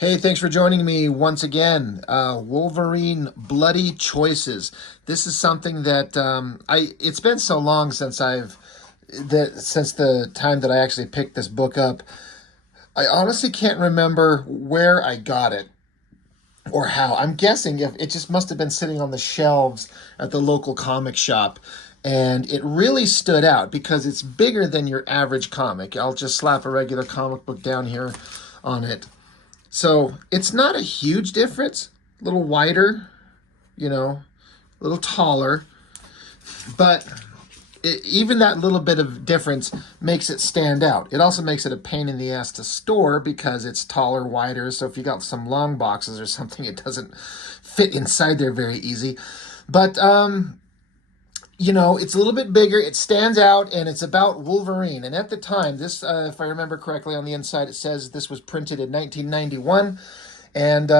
Hey, thanks for joining me once again. Wolverine Bloody Choices. This is something that it's been so long since since the time that I actually picked this book up. I honestly can't remember where I got it or how. I'm guessing if it just must have been sitting on the shelves at the local comic shop. And it really stood out because it's bigger than your average comic. I'll just slap a regular comic book down here on it. So it's not a huge difference, a little wider, a little taller, but even that little bit of difference makes it stand out. It also makes it a pain in the ass to store because it's taller, wider. So if you got some long boxes or something, it doesn't fit inside there very easy. But it's a little bit bigger, it stands out, and it's about Wolverine. And at the time, this, if I remember correctly, on the inside, it says this was printed in 1991. And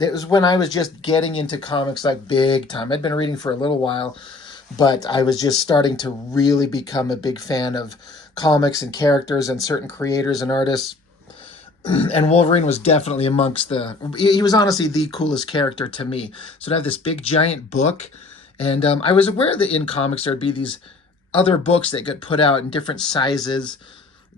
it was when I was just getting into comics like big time. I'd been reading for a little while, but I was just starting to really become a big fan of comics and characters and certain creators and artists. And Wolverine was definitely he was honestly the coolest character to me. So to have this big giant book, and I was aware that in comics there'd be these other books that get put out in different sizes,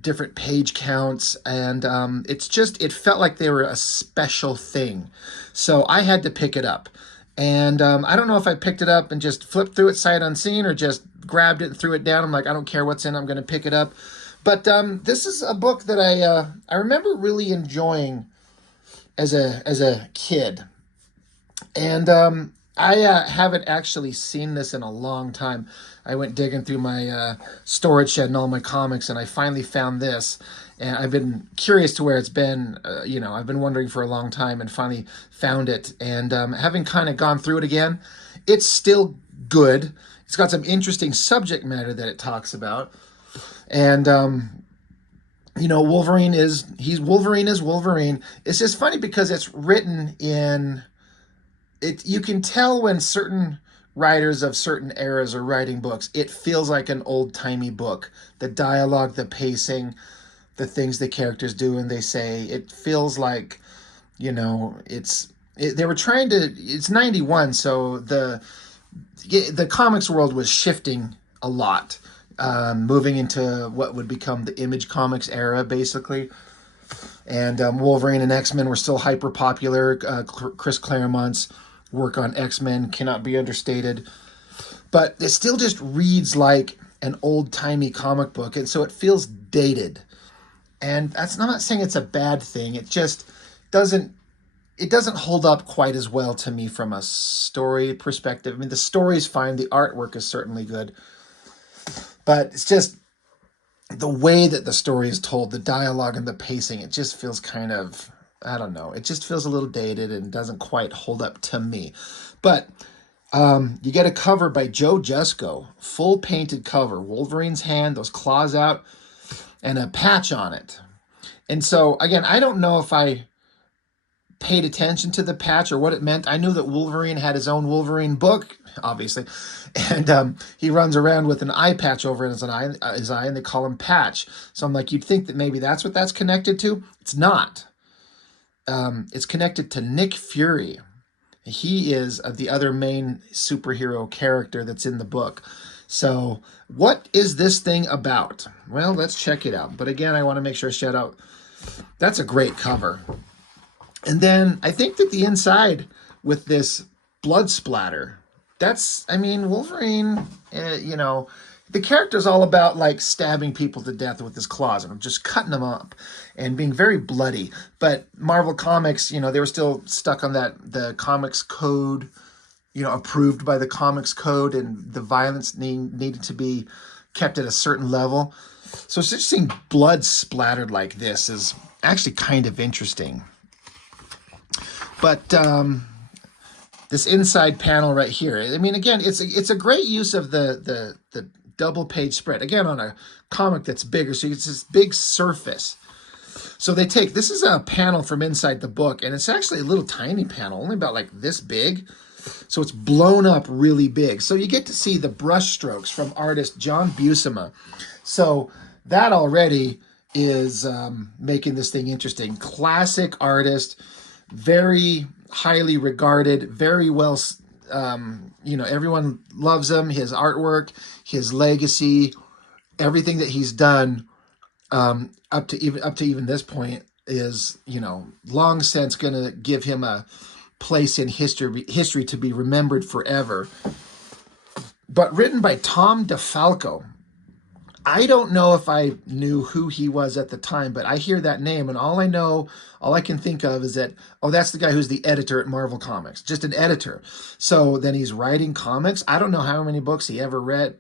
different page counts, and it felt like they were a special thing. So I had to pick it up. And I don't know if I picked it up and just flipped through it sight unseen or just grabbed it and threw it down. I'm like, I don't care what's in, I'm going to pick it up. But this is a book that I remember really enjoying as a kid. And I haven't actually seen this in a long time. I went digging through my storage shed and all my comics, and I finally found this. And I've been curious to where it's been. I've been wondering for a long time and finally found it. And having kind of gone through it again, it's still good. It's got some interesting subject matter that it talks about. And Wolverine is Wolverine. It's just funny because it's written in it. You can tell when certain writers of certain eras are writing books, it feels like an old-timey book. The dialogue, the pacing, the things the characters do and they say, it feels like, they were trying to, it's 91, so the comics world was shifting a lot, moving into what would become the Image Comics era, basically. And Wolverine and X-Men were still hyper popular. Chris Claremont's work on X-Men cannot be understated. But it still just reads like an old-timey comic book, and so it feels dated. And I'm not saying it's a bad thing. It just doesn't hold up quite as well to me from a story perspective. I mean, the story's fine. The artwork is certainly good. But it's just the way that the story is told, the dialogue and the pacing, it just feels kind of, I don't know. It just feels a little dated and doesn't quite hold up to me. But you get a cover by Joe Jusko, full painted cover, Wolverine's hand, those claws out, and a patch on it. And so, again, I don't know if I paid attention to the patch or what it meant. I knew that Wolverine had his own Wolverine book, obviously, and he runs around with an eye patch over his eye, and they call him Patch. So I'm like, you'd think that maybe that's what that's connected to. It's not. It's connected to Nick Fury. He is the other main superhero character that's in the book. So what is this thing about? Well, let's check it out. But again, I want to make sure I shout out, that's a great cover. And then I think that the inside with this blood splatter, Wolverine, the character's all about like stabbing people to death with his claws and just cutting them up and being very bloody. But Marvel Comics, they were still stuck on the comics code, approved by the comics code, and the violence needed to be kept at a certain level. So just seeing blood splattered like this is actually kind of interesting. But this inside panel right here, I mean, again, it's a great use of the double page spread. Again, on a comic that's bigger, so it's this big surface. So this is a panel from inside the book, and it's actually a little tiny panel, only about like this big. So it's blown up really big. So you get to see the brush strokes from artist John Buscema. So that already is making this thing interesting. Classic artist, very highly regarded, very well, everyone loves him, his artwork, his legacy, everything that he's done up to even this point is, long since going to give him a place in history to be remembered forever. But written by Tom DeFalco. I don't know if I knew who he was at the time, but I hear that name, and all I can think of is that, oh, that's the guy who's the editor at Marvel Comics, just an editor. So then he's writing comics. I don't know how many books he ever read,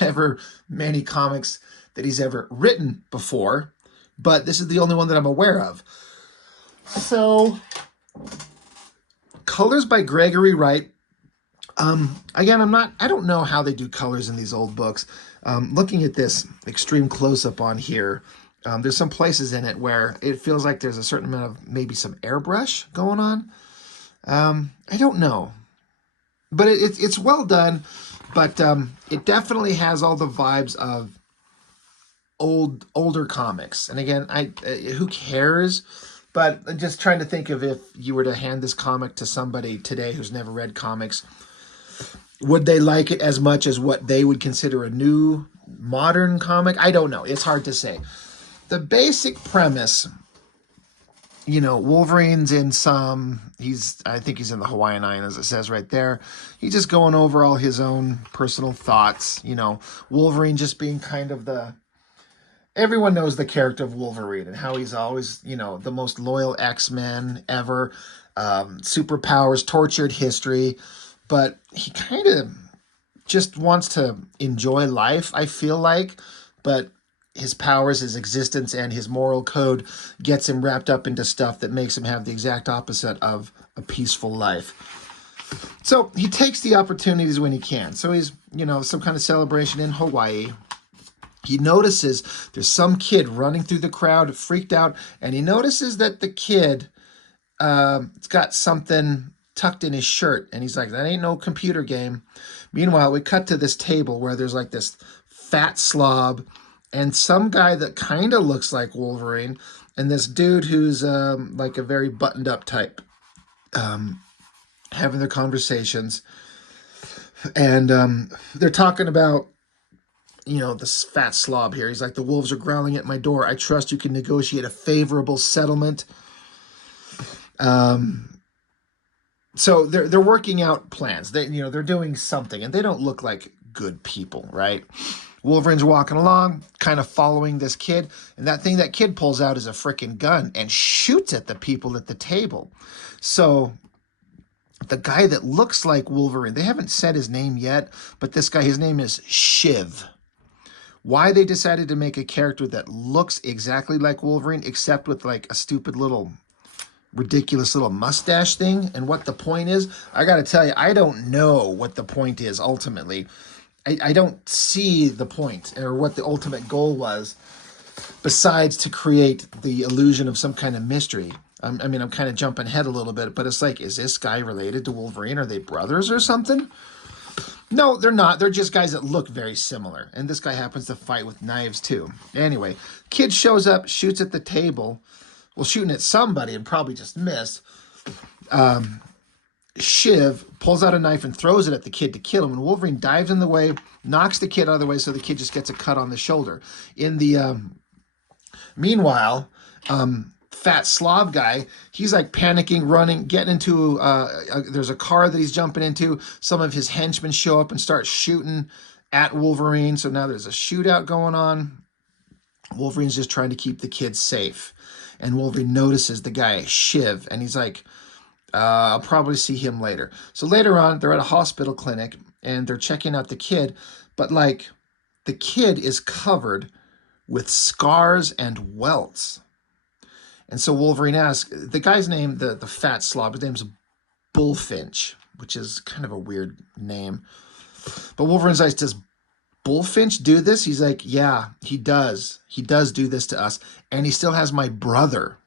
ever many comics that he's ever written before, but this is the only one that I'm aware of. So, colors by Gregory Wright. Again, I don't know how they do colors in these old books. Looking at this extreme close-up on here, there's some places in it where it feels like there's a certain amount of maybe some airbrush going on. I don't know. But it's well done, but it definitely has all the vibes of older comics. And again, who cares? But I'm just trying to think of if you were to hand this comic to somebody today who's never read comics, would they like it as much as what they would consider a new modern comic? I don't know. It's hard to say. The basic premise, Wolverine's in I think he's in the Hawaiian Islands, as it says right there. He's just going over all his own personal thoughts. Wolverine just being kind of everyone knows the character of Wolverine and how he's always, the most loyal X-Men ever. Superpowers, tortured history. But he kind of just wants to enjoy life, I feel like. But his powers, his existence, and his moral code gets him wrapped up into stuff that makes him have the exact opposite of a peaceful life. So he takes the opportunities when he can. So he's, some kind of celebration in Hawaii. He notices there's some kid running through the crowd, freaked out, and he notices that the kid it's got something tucked in his shirt, and he's like, that ain't no computer game. Meanwhile, we cut to this table where there's like this fat slob and some guy that kind of looks like Wolverine, and this dude who's like a very buttoned up type, having their conversations. And they're talking about, this fat slob here. He's like, the wolves are growling at my door. I trust you can negotiate a favorable settlement. So they're working out plans. They're doing something, and they don't look like good people, right? Wolverine's walking along, kind of following this kid, and that thing that kid pulls out is a freaking gun and shoots at the people at the table. So the guy that looks like Wolverine, they haven't said his name yet, but this guy, his name is Shiv. Why they decided to make a character that looks exactly like Wolverine, except with like a stupid little ridiculous little mustache thing, and what the point is, I gotta tell you, I don't know what the point is ultimately. I don't see the point or what the ultimate goal was, besides to create the illusion of some kind of mystery. I'm kind of jumping ahead a little bit, but it's like, is this guy related to Wolverine? Are they brothers or something? No, they're not. They're just guys that look very similar. And this guy happens to fight with knives too. Anyway, kid shows up, shoots at the table. Well, shooting at somebody and probably just missed. Shiv pulls out a knife and throws it at the kid to kill him. And Wolverine dives in the way, knocks the kid out of the way, so the kid just gets a cut on the shoulder. In the meanwhile, fat slob guy, he's like panicking, running, getting into there's a car that he's jumping into. Some of his henchmen show up and start shooting at Wolverine. So now there's a shootout going on. Wolverine's just trying to keep the kids safe. And Wolverine notices the guy, Shiv, and he's like, I'll probably see him later. So later on, they're at a hospital clinic, and they're checking out the kid, but like, the kid is covered with scars and welts. And so Wolverine asks, the guy's name, the fat slob, his name's Bullfinch, which is kind of a weird name. But Wolverine's like, does Bullfinch do this? He's like, yeah, he does. He does do this to us. And he still has my brother.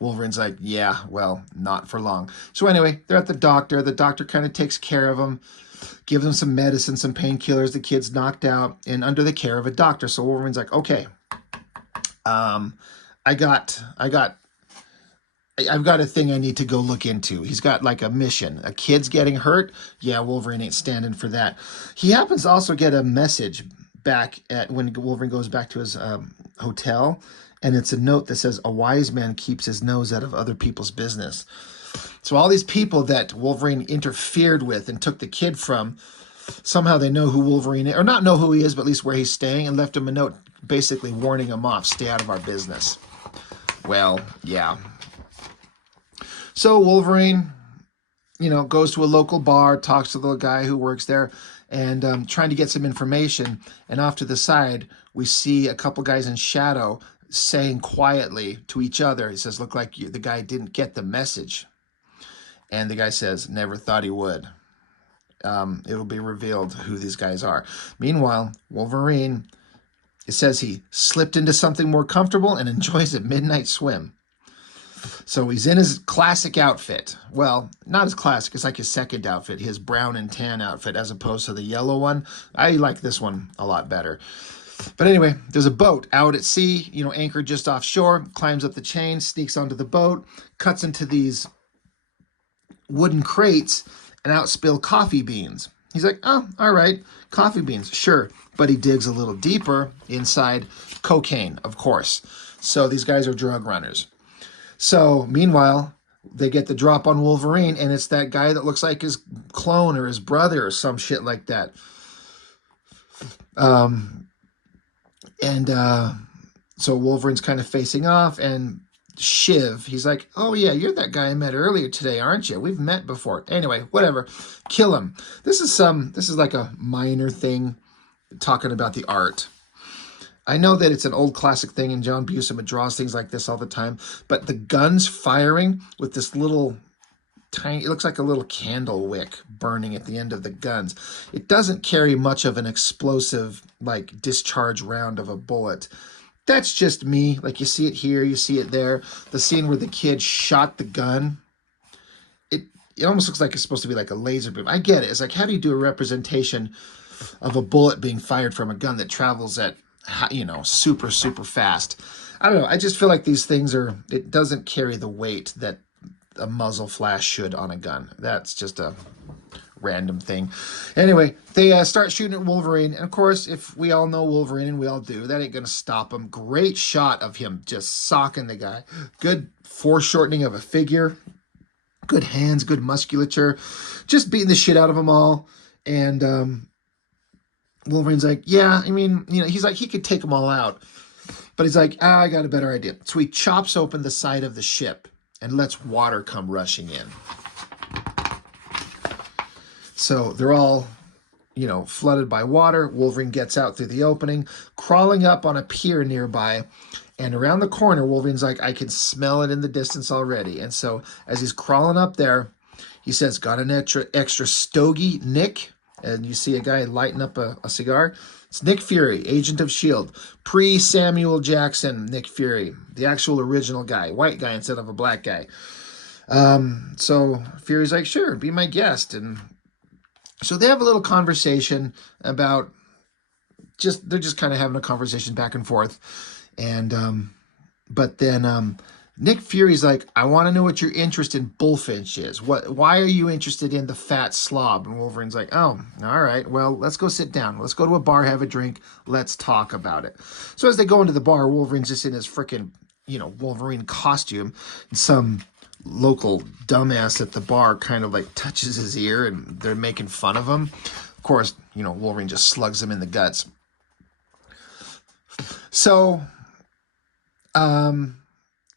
Wolverine's like, yeah, well, not for long. So anyway, they're at the doctor. The doctor kind of takes care of him, gives him some medicine, some painkillers. The kid's knocked out and under the care of a doctor. So Wolverine's like, okay, Um, I got, I got, I've got a thing I need to go look into. He's got like a mission. A kid's getting hurt. Yeah, Wolverine ain't standing for that. He happens to also get a message back at when Wolverine goes back to his hotel, and it's a note that says, "A wise man keeps his nose out of other people's business." So all these people that Wolverine interfered with and took the kid from, somehow they know who Wolverine is, or not know who he is, but at least where he's staying, and left him a note basically warning him off, stay out of our business. Well, yeah. So Wolverine, goes to a local bar, talks to the guy who works there, and trying to get some information. And off to the side, we see a couple guys in shadow saying quietly to each other, he says, look like the guy didn't get the message. And the guy says, never thought he would. It'll be revealed who these guys are. Meanwhile, Wolverine, it says he slipped into something more comfortable and enjoys a midnight swim. So he's in his classic outfit. Well, not as classic. It's like his second outfit, his brown and tan outfit, as opposed to the yellow one. I like this one a lot better. But anyway, there's a boat out at sea, anchored just offshore, climbs up the chain, sneaks onto the boat, cuts into these wooden crates, and out spill coffee beans. He's like, oh, all right, coffee beans, sure. But he digs a little deeper inside cocaine, of course. So these guys are drug runners. So meanwhile, they get the drop on Wolverine, and it's that guy that looks like his clone or his brother or some shit like that. So Wolverine's kind of facing off, and Shiv, he's like, oh yeah, you're that guy I met earlier today, aren't you? We've met before. Anyway, whatever. Kill him. This is like a minor thing talking about the art. I know that it's an old classic thing, and John Buscema draws things like this all the time, but the guns firing with this little tiny, it looks like a little candle wick burning at the end of the guns. It doesn't carry much of an explosive, like, discharge round of a bullet. That's just me. Like, you see it here, you see it there. The scene where the kid shot the gun, it almost looks like it's supposed to be like a laser beam. I get it. It's like, how do you do a representation of a bullet being fired from a gun that travels at, super, super fast? I don't know. I just feel like these things it doesn't carry the weight that a muzzle flash should on a gun. That's just a random thing. Anyway, they start shooting at Wolverine. And of course, if we all know Wolverine, and we all do, that ain't going to stop him. Great shot of him just socking the guy. Good foreshortening of a figure. Good hands, good musculature. Just beating the shit out of them all. And Wolverine's like, yeah, I mean, he's like, he could take them all out. But he's like, I got a better idea. So he chops open the side of the ship and lets water come rushing in. So they're all, flooded by water. Wolverine gets out through the opening, crawling up on a pier nearby. And around the corner, Wolverine's like, I can smell it in the distance already. And so as he's crawling up there, he says, got an extra stogie, Nick? And you see a guy lighting up a cigar. It's Nick Fury, agent of S.H.I.E.L.D. Pre-Samuel Jackson Nick Fury, the actual original guy, white guy instead of a black guy. So Fury's like, sure, be my guest. And so they have a little conversation about they're just kind of having a conversation back and forth. And, but then, Nick Fury's like, I want to know what your interest in Bullfinch is. Why are you interested in the fat slob? And Wolverine's like, oh, all right, well, let's go sit down. Let's go to a bar, have a drink. Let's talk about it. So as they go into the bar, Wolverine's just in his freaking, Wolverine costume. And some local dumbass at the bar kind of like touches his ear, and they're making fun of him. Of course, Wolverine just slugs him in the guts. So,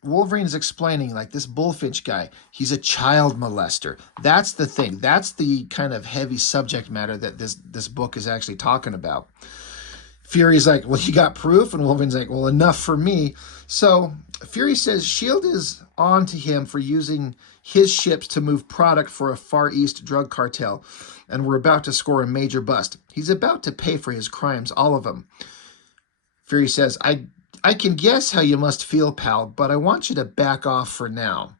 Wolverine's explaining, like, this Bullfinch guy, he's a child molester. That's the thing. That's the kind of heavy subject matter that this book is actually talking about. Fury's like, well, you got proof? And Wolverine's like, well, enough for me. So Fury says S.H.I.E.L.D. is on to him for using his ships to move product for a Far East drug cartel, and we're about to score a major bust. He's about to pay for his crimes, all of them. Fury says, I can guess how you must feel, pal, but I want you to back off for now.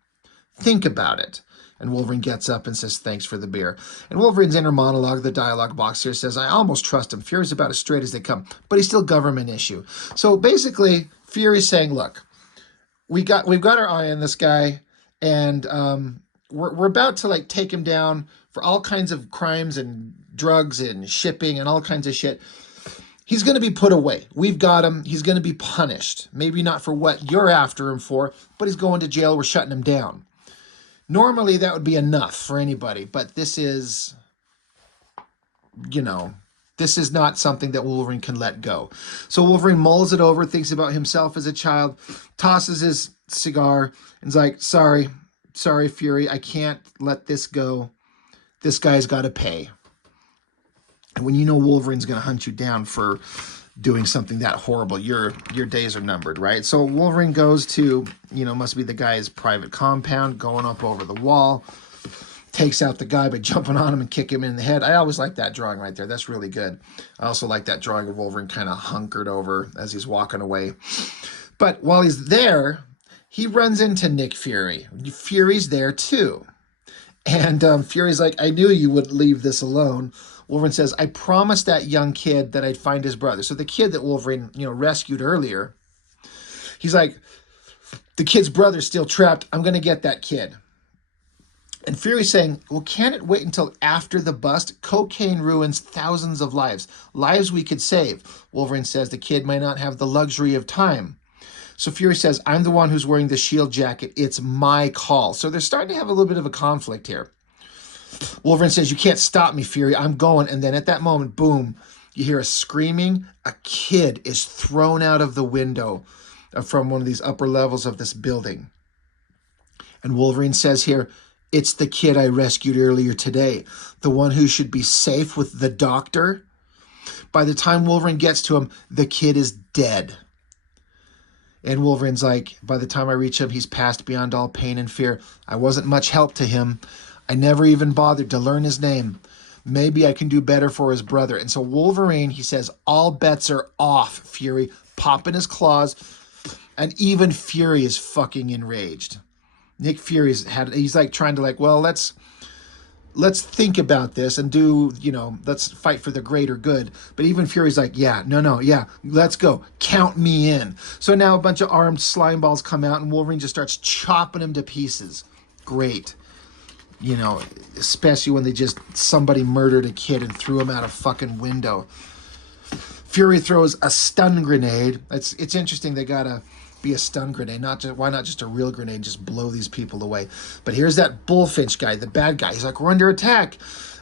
Think about it. And Wolverine gets up and says, thanks for the beer. And Wolverine's inner monologue, the dialogue box here, says, I almost trust him. Fury's about as straight as they come, but he's still government issue. So basically, Fury's saying, look, we've got our eye on this guy, and we're about to like take him down for all kinds of crimes and drugs and shipping and all kinds of shit. He's going to be put away. We've got him. He's going to be punished. Maybe not for what you're after him for, but he's going to jail. We're shutting him down. Normally, that would be enough for anybody, but this is, you know, this is not something that Wolverine can let go. So Wolverine mulls it over, thinks about himself as a child, tosses his cigar, and is like, sorry, Fury, I can't let this go. This guy's got to pay. And when you know Wolverine's going to hunt you down for doing something that horrible, your days are numbered, right? So Wolverine goes to, must be the guy's private compound, going up over the wall, takes out the guy by jumping on him and kick him in the head. I always like that drawing right there. That's really good. I also like that drawing of Wolverine kind of hunkered over as he's walking away. But while he's there, he runs into Nick Fury. Fury's there too. And Fury's like, I knew you wouldn't leave this alone. Wolverine says, I promised that young kid that I'd find his brother. So the kid that Wolverine, rescued earlier, he's like, the kid's brother's still trapped. I'm going to get that kid. And Fury's saying, well, can it wait until after the bust? Cocaine ruins thousands of lives. Lives we could save. Wolverine says the kid might not have the luxury of time. So Fury says, I'm the one who's wearing the shield jacket. It's my call. So they're starting to have a little bit of a conflict here. Wolverine says, you can't stop me, Fury. I'm going. And then at that moment, boom, you hear a screaming. A kid is thrown out of the window from one of these upper levels of this building. And Wolverine says here, it's the kid I rescued earlier today. The one who should be safe with the doctor. By the time Wolverine gets to him, the kid is dead. And Wolverine's like, by the time I reach him, he's passed beyond all pain and fear. I wasn't much help to him. I never even bothered to learn his name. Maybe I can do better for his brother. And so Wolverine, he says, all bets are off, Fury, popping his claws. And even Fury is fucking enraged. Nick Fury's he's like trying to like, well, let's think about this and do, let's fight for the greater good. But even Fury's like, yeah, let's go. Count me in. So now a bunch of armed slime balls come out and Wolverine just starts chopping them to pieces. Great. Especially when somebody murdered a kid and threw him out a fucking window. Fury throws a stun grenade. It's interesting they gotta be a stun grenade. Why not just a real grenade? Just blow these people away. But here's that Bullfinch guy, the bad guy. He's like, we're under attack.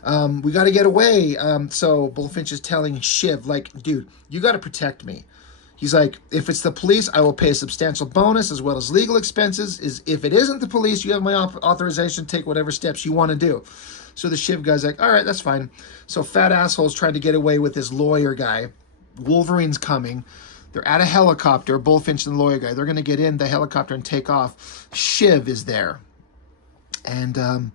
We got to get away. So Bullfinch is telling Shiv, like, dude, you got to protect me. He's like, if it's the police, I will pay a substantial bonus as well as legal expenses. If it isn't the police, you have my authorization to take whatever steps you want to do. So the Shiv guy's like, all right, that's fine. So fat asshole's trying to get away with his lawyer guy. Wolverine's coming. They're at a helicopter, Bullfinch and the lawyer guy. They're going to get in the helicopter and take off. Shiv is there. And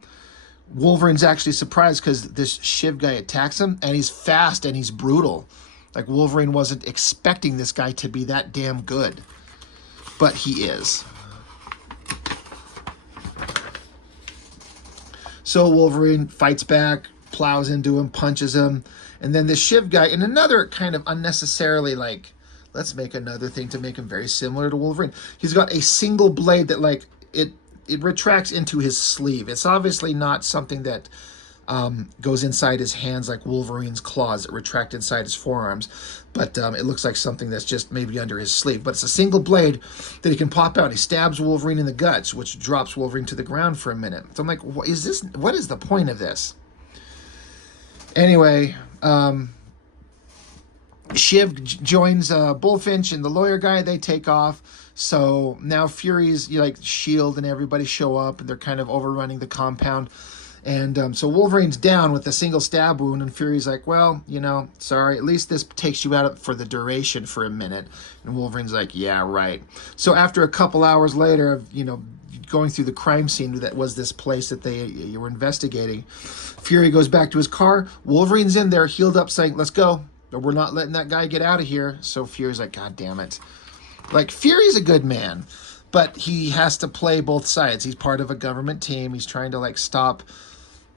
Wolverine's actually surprised because this Shiv guy attacks him, and he's fast and he's brutal. Like, Wolverine wasn't expecting this guy to be that damn good. But he is. So Wolverine fights back, plows into him, punches him. And then the Shiv guy, in another kind of unnecessarily, like, let's make another thing to make him very similar to Wolverine. He's got a single blade that, like, it retracts into his sleeve. It's obviously not something that goes inside his hands like Wolverine's claws that retract inside his forearms. But it looks like something that's just maybe under his sleeve. But it's a single blade that he can pop out. He stabs Wolverine in the guts, which drops Wolverine to the ground for a minute. So I'm like, what is the point of this? Anyway, Shiv joins Bullfinch and the lawyer guy. They take off. So now Fury's, S.H.I.E.L.D. and everybody show up, and they're kind of overrunning the compound. And so Wolverine's down with a single stab wound, and Fury's like, well, sorry, at least this takes you out for the duration for a minute. And Wolverine's like, yeah, right. So after a couple hours later of, going through the crime scene that was this place that they were investigating, Fury goes back to his car. Wolverine's in there, healed up, saying, let's go. We're not letting that guy get out of here. So Fury's like, God damn it. Like, Fury's a good man, but he has to play both sides. He's part of a government team. He's trying to, stop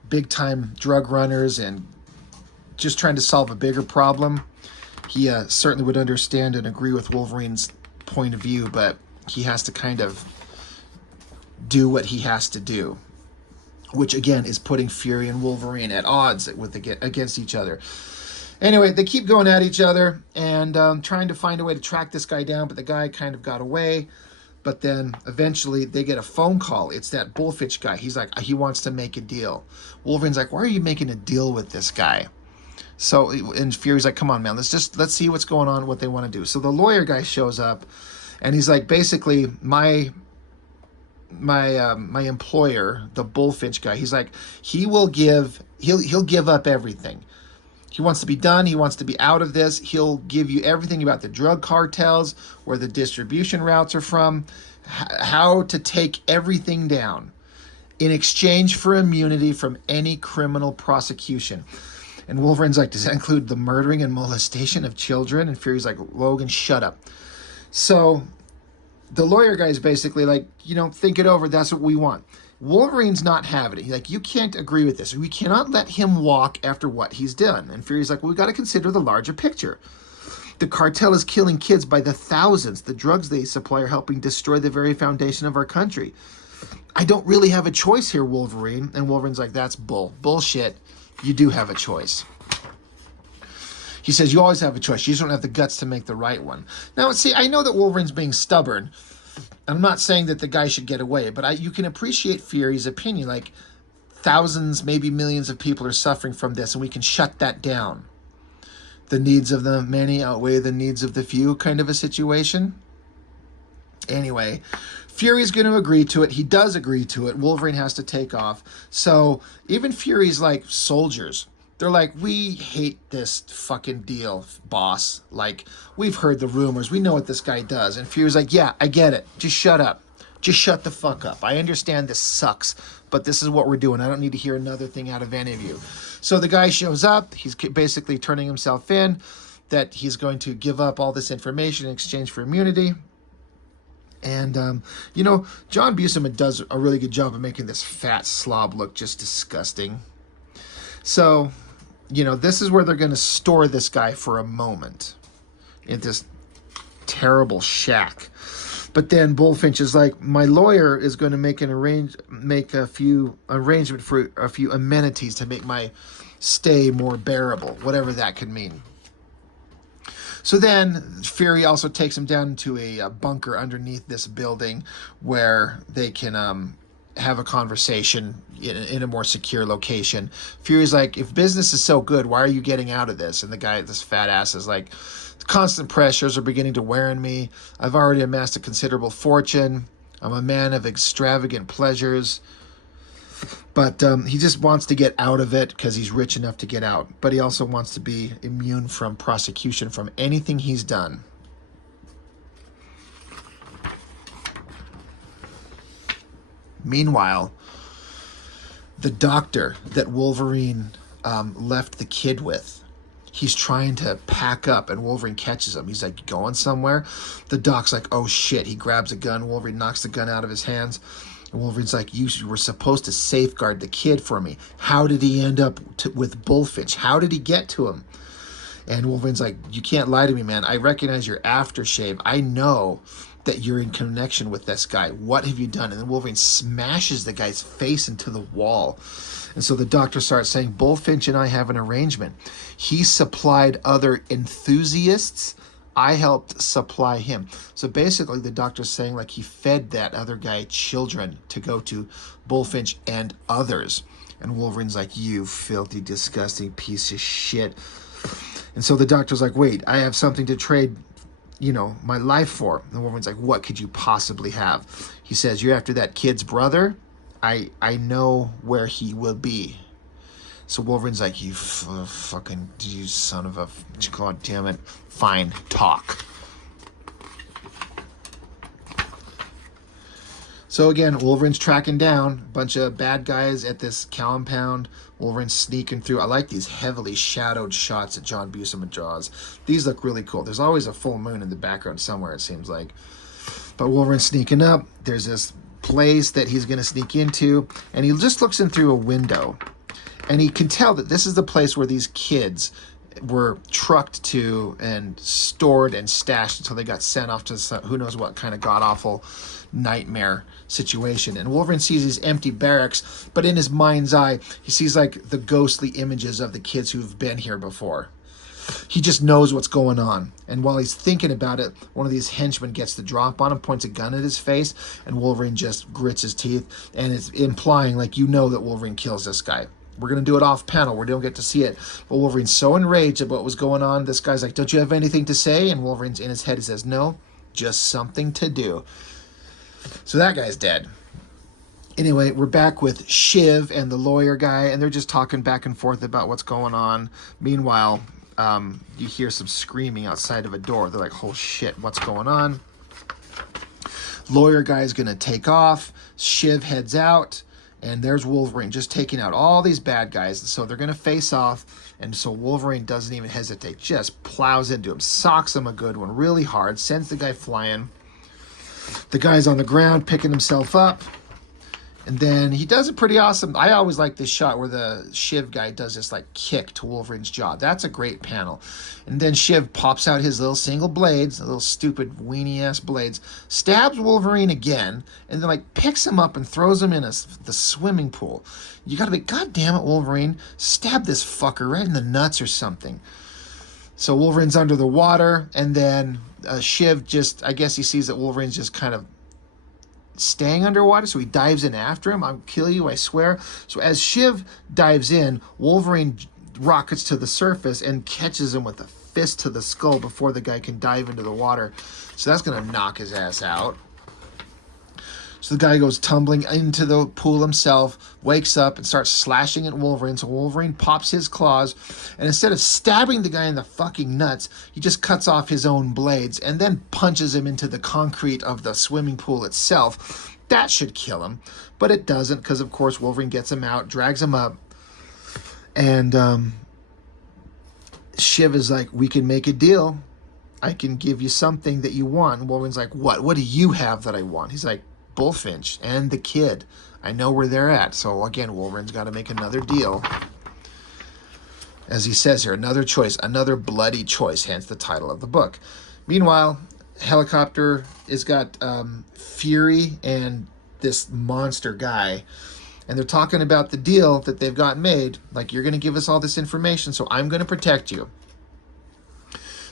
big-time drug runners and just trying to solve a bigger problem. He certainly would understand and agree with Wolverine's point of view, but he has to kind of do what he has to do, which again is putting Fury and Wolverine at odds against each other. Anyway, they keep going at each other and trying to find a way to track this guy down, but the guy kind of got away. But then eventually they get a phone call. It's that Bullfinch guy. He's like, he wants to make a deal. Wolverine's like, why are you making a deal with this guy? So, and Fury's like, come on, man, let's see what's going on, what they want to do. So the lawyer guy shows up, and he's like, basically, my employer, the Bullfinch guy, he's like, he'll give up everything. He wants to be done. He wants to be out of this. He'll give you everything about the drug cartels, where the distribution routes are from, how to take everything down in exchange for immunity from any criminal prosecution. And Wolverine's like, does that include the murdering and molestation of children? And Fury's like, Logan, shut up. So the lawyer guy's basically like, think it over. That's what we want. Wolverine's not having it. He's like, you can't agree with this. We cannot let him walk after what he's done. And Fury's like, well, we've got to consider the larger picture. The cartel is killing kids by the thousands. The drugs they supply are helping destroy the very foundation of our country. I don't really have a choice here, Wolverine. And Wolverine's like, that's bullshit. You do have a choice. He says, you always have a choice. You just don't have the guts to make the right one. Now, see, I know that Wolverine's being stubborn. I'm not saying that the guy should get away, but you can appreciate Fury's opinion. Like, thousands, maybe millions of people are suffering from this, and we can shut that down. The needs of the many outweigh the needs of the few, kind of a situation. Anyway, Fury's going to agree to it. He does agree to it. Wolverine has to take off. So even Fury's like, soldiers, they're like, we hate this fucking deal, boss. Like, we've heard the rumors. We know what this guy does. And Fury's like, yeah, I get it. Just shut up. Just shut the fuck up. I understand this sucks, but this is what we're doing. I don't need to hear another thing out of any of you. So the guy shows up. He's basically turning himself in, that he's going to give up all this information in exchange for immunity. And, John Buscema does a really good job of making this fat slob look just disgusting. So, this is where they're going to store this guy for a moment in this terrible shack. But then Bullfinch is like, my lawyer is going to make a few arrangement for a few amenities to make my stay more bearable, whatever that could mean. So then Fury also takes him down into a bunker underneath this building where they can have a conversation in a more secure location. Fury's like, if business is so good, why are you getting out of this? And the guy, this fat ass, is like, constant pressures are beginning to wear on me. I've already amassed a considerable fortune. I'm a man of extravagant pleasures. But he just wants to get out of it because he's rich enough to get out. But he also wants to be immune from prosecution from anything he's done. Meanwhile, the doctor that Wolverine left the kid with, he's trying to pack up, and Wolverine catches him. He's like, going somewhere? The doc's like, oh shit. He grabs a gun. Wolverine knocks the gun out of his hands. And Wolverine's like, you were supposed to safeguard the kid for me. How did he end up with Bullfinch? How did he get to him? And Wolverine's like, you can't lie to me, man. I recognize your aftershave. I know that you're in connection with this guy. What have you done? And then Wolverine smashes the guy's face into the wall. And so the doctor starts saying, Bullfinch and I have an arrangement. He supplied other enthusiasts. I helped supply him. So basically the doctor's saying, like, he fed that other guy children to go to Bullfinch and others. And Wolverine's like, you filthy, disgusting piece of shit. And so the doctor's like, wait, I have something to trade, my life for. And Wolverine's like, what could you possibly have? He says, you're after that kid's brother? I know where he will be. So Wolverine's like, you son of a, god damn it. Fine, talk. So again, Wolverine's tracking down a bunch of bad guys at this compound. Wolverine's sneaking through. I like these heavily shadowed shots that John Buscema draws. These look really cool. There's always a full moon in the background somewhere, it seems like. But Wolverine's sneaking up. There's this place that he's going to sneak into, and he just looks in through a window. And he can tell that this is the place where these kids were trucked to and stored and stashed until they got sent off to some, who knows what kind of god-awful nightmare situation. And Wolverine sees these empty barracks, but in his mind's eye, he sees like the ghostly images of the kids who've been here before. He just knows what's going on. And while he's thinking about it, one of these henchmen gets the drop on him, points a gun at his face, and Wolverine just grits his teeth, and it's implying, like, you know that Wolverine kills this guy. We're going to do it off panel. We don't get to see it. But Wolverine's so enraged about what was going on. This guy's like, don't you have anything to say? And Wolverine's in his head. He says, no, just something to do. So that guy's dead. Anyway, we're back with Shiv and the lawyer guy, and they're just talking back and forth about what's going on. Meanwhile, you hear some screaming outside of a door. They're like, oh shit, what's going on? Lawyer guy's going to take off. Shiv heads out. And there's Wolverine just taking out all these bad guys. So they're going to face off. And so Wolverine doesn't even hesitate. Just plows into him. Socks him a good one really hard. Sends the guy flying. The guy's on the ground picking himself up. And then he does it pretty awesome. I always like this shot where the Shiv guy does this like kick to Wolverine's jaw. That's a great panel. And then Shiv pops out his little single blades, little stupid weenie-ass blades, stabs Wolverine again, and then like picks him up and throws him in the swimming pool. You gotta be, God damn it, Wolverine, stab this fucker right in the nuts or something. So Wolverine's under the water, and then Shiv just, I guess he sees that Wolverine's just kind of staying underwater, so he dives in after him. I'll kill you, I swear. So as Shiv dives in, Wolverine rockets to the surface and catches him with a fist to the skull before the guy can dive into the water. So that's going to knock his ass out. So the guy goes tumbling into the pool himself, wakes up, and starts slashing at Wolverine. So Wolverine pops his claws, and instead of stabbing the guy in the fucking nuts, he just cuts off his own blades and then punches him into the concrete of the swimming pool itself. That should kill him, but it doesn't, because of course Wolverine gets him out, drags him up, and Shiv is like, we can make a deal. I can give you something that you want. And Wolverine's like, what? What do you have that I want? He's like, Bullfinch and the kid. I know where they're at. So again, Wolverine's got to make another deal. As he says here, another choice, another bloody choice, hence the title of the book. Meanwhile, Helicopter has got Fury and this monster guy, and they're talking about the deal that they've got made. Like, you're going to give us all this information, so I'm going to protect you.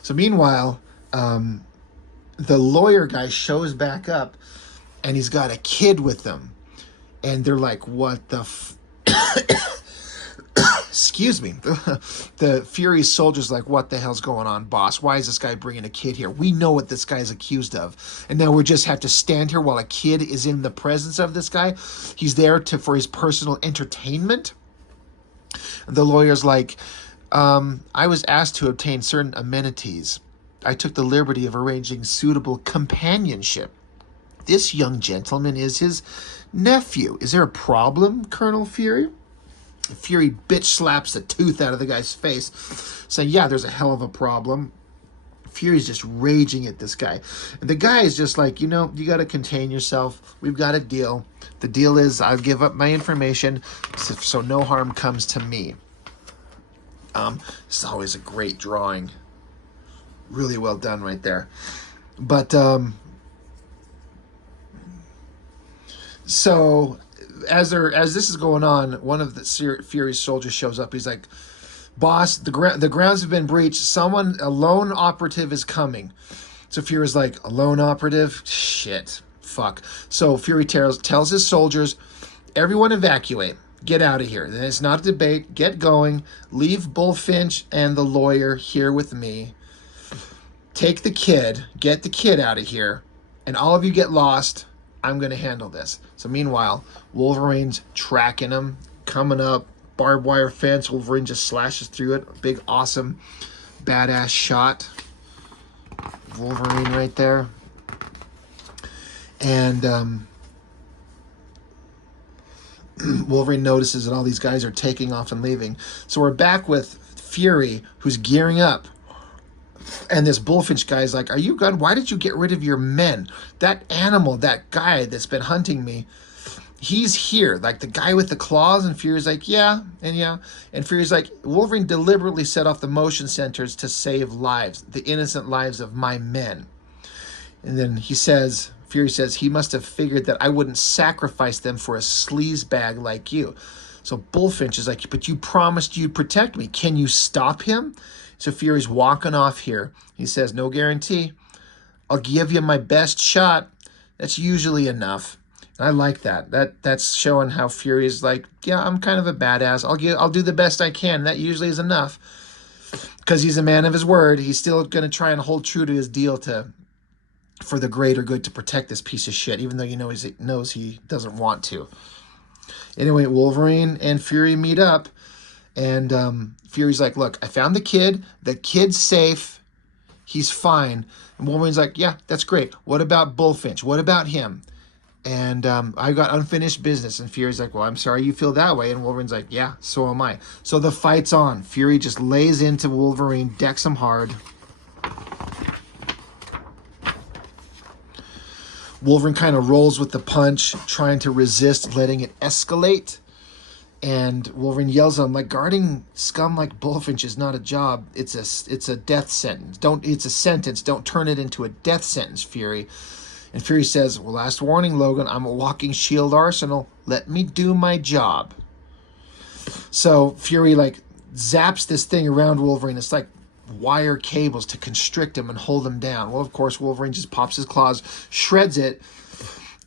So meanwhile, the lawyer guy shows back up, and he's got a kid with them. And they're like, what the excuse me. The Fury soldier's like, what the hell's going on, boss? Why is this guy bringing a kid here? We know what this guy's accused of. And now we just have to stand here while a kid is in the presence of this guy. He's there for his personal entertainment. The lawyer's like, I was asked to obtain certain amenities. I took the liberty of arranging suitable companionship. This young gentleman is his nephew. Is there a problem, Colonel Fury? Fury bitch slaps the tooth out of the guy's face, saying, yeah, there's a hell of a problem. Fury's just raging at this guy. And the guy is just like, you know, you got to contain yourself. We've got a deal. The deal is I'll give up my information so no harm comes to me. It's always a great drawing. Really well done right there. But, so as this is going on, one of the Fury's soldiers shows up. He's like, boss, the grounds have been breached. A lone operative is coming. So Fury's like, a lone operative? Shit. Fuck. So Fury tells his soldiers, everyone evacuate. Get out of here. Then it's not a debate. Get going. Leave Bullfinch and the lawyer here with me. Take the kid. Get the kid out of here. And all of you get lost. I'm going to handle this. So meanwhile, Wolverine's tracking him, coming up, barbed wire fence. Wolverine just slashes through it. Big, awesome, badass shot. Wolverine right there. And Wolverine notices that all these guys are taking off and leaving. So we're back with Fury, who's gearing up And this Bullfinch guy's like, are you good? Why did you get rid of your men? That animal, that guy that's been hunting me, he's here. Like the guy with the claws. And Fury's like, yeah. And Fury's like, Wolverine deliberately set off the motion sensors to save lives, the innocent lives of my men. And then Fury says, he must have figured that I wouldn't sacrifice them for a sleazebag like you. So Bullfinch is like, but you promised you'd protect me. Can you stop him? So Fury's walking off here. He says, no guarantee. I'll give you my best shot. That's usually enough. And I like that. That's showing how Fury's like, yeah, I'm kind of a badass. I'll do the best I can. That usually is enough. Because he's a man of his word. He's still going to try and hold true to his deal for the greater good, to protect this piece of shit, even though he knows he doesn't want to. Anyway, Wolverine and Fury meet up. And Fury's like, look, I found the kid. The kid's safe. He's fine. And Wolverine's like, yeah, that's great. What about Bullfinch? What about him? And I got unfinished business. And Fury's like, well, I'm sorry you feel that way. And Wolverine's like, yeah, so am I. So the fight's on. Fury just lays into Wolverine, decks him hard. Wolverine kind of rolls with the punch, trying to resist letting it escalate. And Wolverine yells at him, like, guarding scum like Bullfinch is not a job. It's a death sentence. It's a sentence. Don't turn it into a death sentence, Fury. And Fury says, well, last warning, Logan. I'm a walking shield arsenal. Let me do my job. So Fury, like, zaps this thing around Wolverine. It's like wire cables to constrict him and hold him down. Well, of course, Wolverine just pops his claws, shreds it.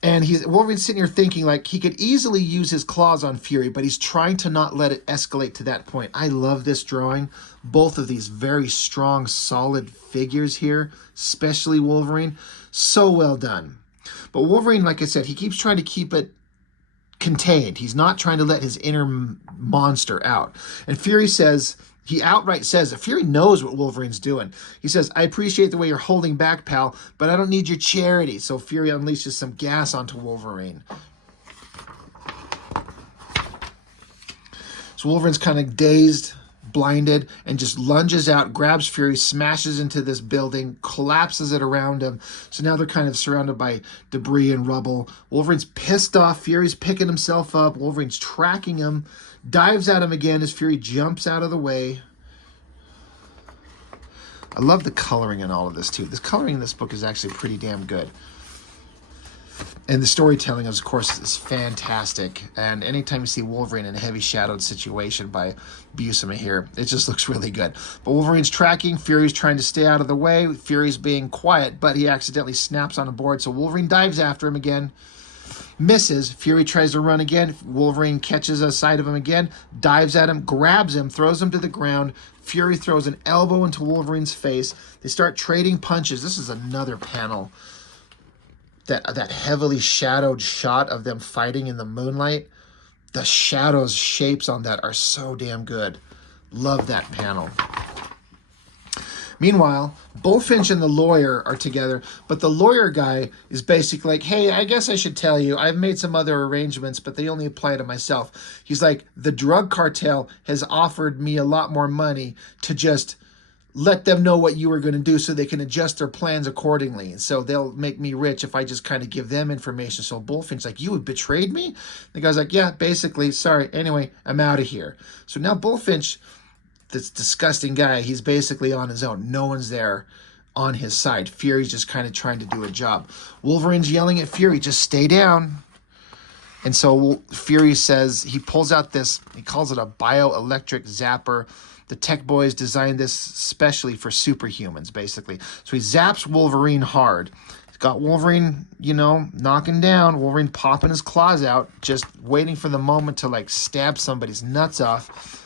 And Wolverine's sitting here thinking, like, he could easily use his claws on Fury, but he's trying to not let it escalate to that point. I love this drawing. Both of these very strong, solid figures here, especially Wolverine. So well done. But Wolverine, like I said, he keeps trying to keep it contained. He's not trying to let his inner monster out. And Fury says... He outright says that Fury knows what Wolverine's doing. He says, I appreciate the way you're holding back, pal, but I don't need your charity. So Fury unleashes some gas onto Wolverine. So Wolverine's kind of dazed, blinded, and just lunges out, grabs Fury, smashes into this building, collapses it around him. So now they're kind of surrounded by debris and rubble. Wolverine's pissed off. Fury's picking himself up. Wolverine's tracking him. Dives at him again as Fury jumps out of the way. I love the coloring in all of this, too. The coloring in this book is actually pretty damn good. And the storytelling, of course, is fantastic. And anytime you see Wolverine in a heavy shadowed situation by Buscema here, it just looks really good. But Wolverine's tracking. Fury's trying to stay out of the way. Fury's being quiet, but he accidentally snaps on a board. So Wolverine dives after him again. Misses. Fury tries to run again. Wolverine catches a sight of him again, dives at him, grabs him, throws him to the ground. Fury throws an elbow into Wolverine's face. They start trading punches. This is another panel. That heavily shadowed shot of them fighting in the moonlight. The shadows, shapes on that are so damn good. Love that panel. Meanwhile, Bullfinch and the lawyer are together, but the lawyer guy is basically like, hey, I guess I should tell you, I've made some other arrangements, but they only apply to myself. He's like, the drug cartel has offered me a lot more money to just let them know what you were going to do so they can adjust their plans accordingly. And so they'll make me rich if I just kind of give them information. So Bullfinch's like, you have betrayed me? The guy's like, yeah, basically, sorry. Anyway, I'm out of here. So now Bullfinch, this disgusting guy, he's basically on his own. No one's there on his side. Fury's just kind of trying to do a job. Wolverine's yelling at Fury, just stay down. And so Fury says, he pulls out this, he calls it a bioelectric zapper. The tech boys designed this specially for superhumans, basically. So he zaps Wolverine hard. He's got Wolverine, knocking down. Wolverine popping his claws out, just waiting for the moment to, like, stab somebody's nuts off.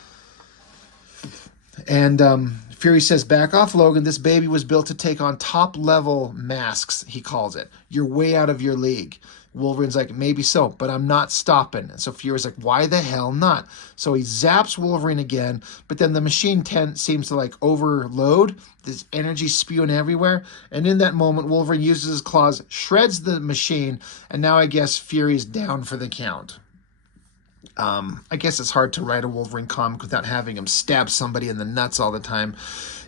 And Fury says, back off, Logan. This baby was built to take on top-level masks, he calls it. You're way out of your league. Wolverine's like, maybe so, but I'm not stopping. And so Fury's like, why the hell not? So he zaps Wolverine again, but then the machine tent seems to, like, overload. There's energy spewing everywhere. And in that moment, Wolverine uses his claws, shreds the machine, and now I guess Fury's down for the count. I guess it's hard to write a Wolverine comic without having him stab somebody in the nuts all the time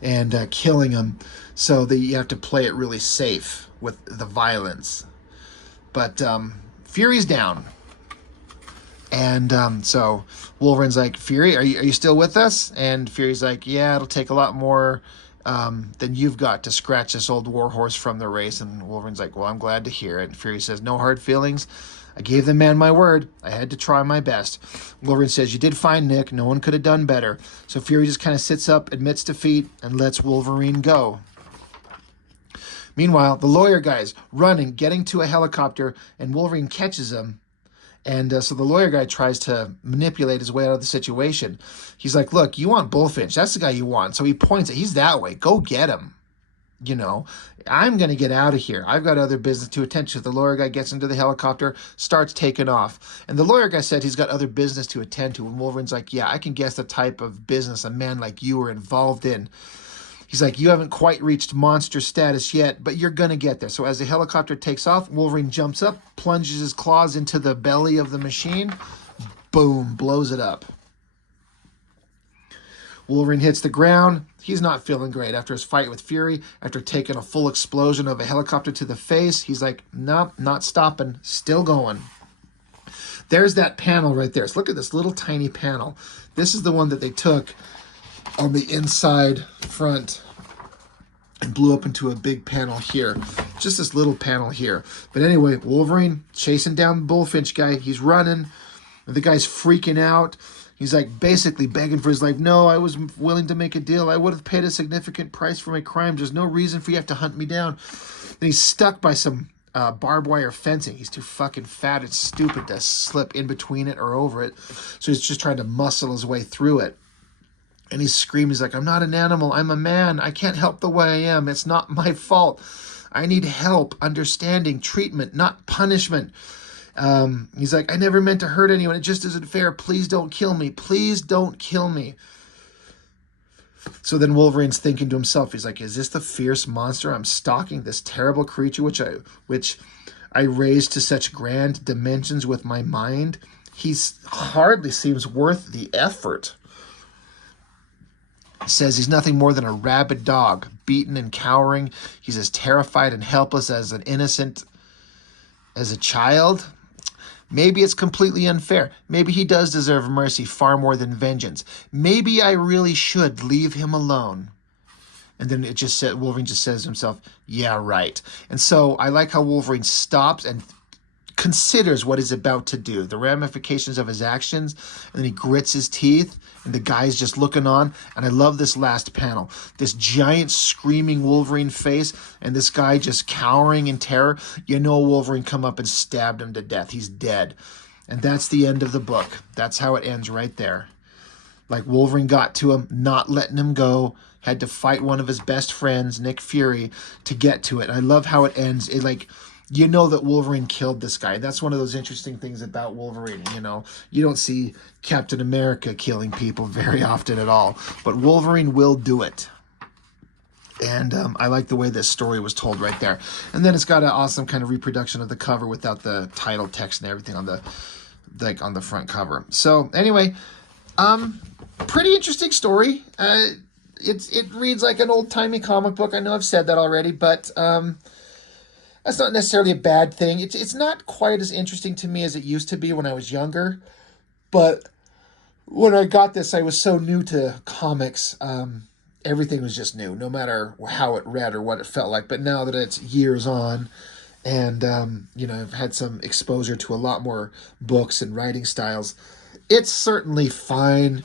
and killing him. So that you have to play it really safe with the violence. But Fury's down. And so Wolverine's like, Fury, are you still with us? And Fury's like, yeah, it'll take a lot more than you've got to scratch this old warhorse from the race. And Wolverine's like, well, I'm glad to hear it. And Fury says, no hard feelings. I gave the man my word. I had to try my best. Wolverine says, you did fine, Nick. No one could have done better. So Fury just kind of sits up, admits defeat, and lets Wolverine go. Meanwhile, the lawyer guy's running, getting to a helicopter, and Wolverine catches him. And so the lawyer guy tries to manipulate his way out of the situation. He's like, look, you want Bullfinch. That's the guy you want. So he points it. He's that way. Go get him. You know, I'm going to get out of here. I've got other business to attend to. The lawyer guy gets into the helicopter, starts taking off. And the lawyer guy said he's got other business to attend to. And Wolverine's like, yeah, I can guess the type of business a man like you are involved in. He's like, you haven't quite reached monster status yet, but you're going to get there. So as the helicopter takes off, Wolverine jumps up, plunges his claws into the belly of the machine. Boom, blows it up. Wolverine hits the ground. He's not feeling great after his fight with Fury. After taking a full explosion of a helicopter to the face, he's like, nope, not stopping, still going. There's that panel right there. So look at this little tiny panel. This is the one that they took on the inside front and blew up into a big panel here. Just this little panel here. But anyway, Wolverine chasing down the Bullfinch guy. He's running. The guy's freaking out. He's like basically begging for his life. No, I was willing to make a deal. I would have paid a significant price for my crime. There's no reason for you to have to hunt me down. Then he's stuck by some barbed wire fencing. He's too fucking fat and stupid to slip in between it or over it. So he's just trying to muscle his way through it. And he's screaming. He's like, I'm not an animal. I'm a man. I can't help the way I am. It's not my fault. I need help, understanding, treatment, not punishment. He's like, I never meant to hurt anyone. It just isn't fair. Please don't kill me. Please don't kill me. So then Wolverine's thinking to himself, he's like, is this the fierce monster I'm stalking? This terrible creature which I raised to such grand dimensions with my mind? He hardly seems worth the effort. Says he's nothing more than a rabid dog, beaten and cowering. He's as terrified and helpless as an innocent as a child. Maybe it's completely unfair. Maybe he does deserve mercy far more than vengeance. Maybe I really should leave him alone. And then Wolverine just says to himself, yeah, right. And so I like how Wolverine stops and considers what he's about to do, the ramifications of his actions, and then he grits his teeth, and the guy's just looking on. And I love this last panel. This giant screaming Wolverine face, and this guy just cowering in terror. You know Wolverine come up and stabbed him to death. He's dead. And that's the end of the book. That's how it ends right there. Like Wolverine got to him, not letting him go, had to fight one of his best friends, Nick Fury, to get to it. I love how it ends. You know that Wolverine killed this guy. That's one of those interesting things about Wolverine, you know. You don't see Captain America killing people very often at all. But Wolverine will do it. And I like the way this story was told right there. And then it's got an awesome kind of reproduction of the cover without the title text and everything on the front cover. So anyway, pretty interesting story. It reads like an old-timey comic book. I know I've said that already, but that's not necessarily a bad thing. It's not quite as interesting to me as it used to be when I was younger. But when I got this, I was so new to comics. Everything was just new, no matter how it read or what it felt like. But now that it's years on, and I've had some exposure to a lot more books and writing styles, it's certainly fine.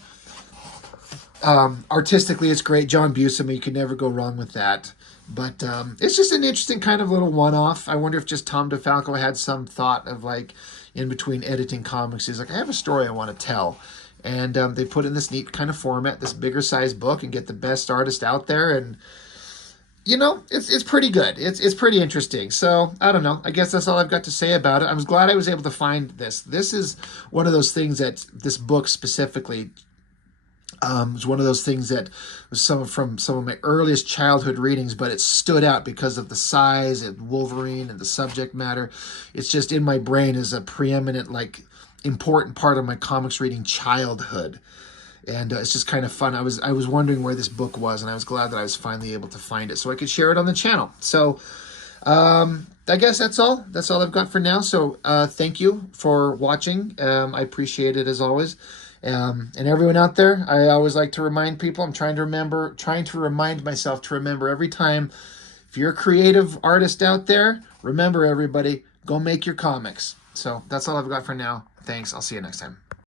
Artistically, it's great. John Buscema, you can never go wrong with that. But it's just an interesting kind of little one-off. I wonder if just Tom DeFalco had some thought of, like, in between editing comics, he's like, I have a story I want to tell. And they put in this neat kind of format, this bigger size book, and get the best artist out there. And, it's pretty good. It's pretty interesting. So, I don't know. I guess that's all I've got to say about it. I was glad I was able to find this. This is one of those things that this book specifically was one of those things that was from some of my earliest childhood readings, but it stood out because of the size and Wolverine and the subject matter. It's just in my brain as a preeminent, like, important part of my comics reading childhood. And it's just kind of fun. I was wondering where this book was, and I was glad that I was finally able to find it so I could share it on the channel. So I guess that's all. That's all I've got for now. So thank you for watching. I appreciate it as always. And everyone out there, I always like to remind people, I'm trying to remind myself to remember every time, if you're a creative artist out there, remember everybody, go make your comics. So that's all I've got for now. Thanks. I'll see you next time.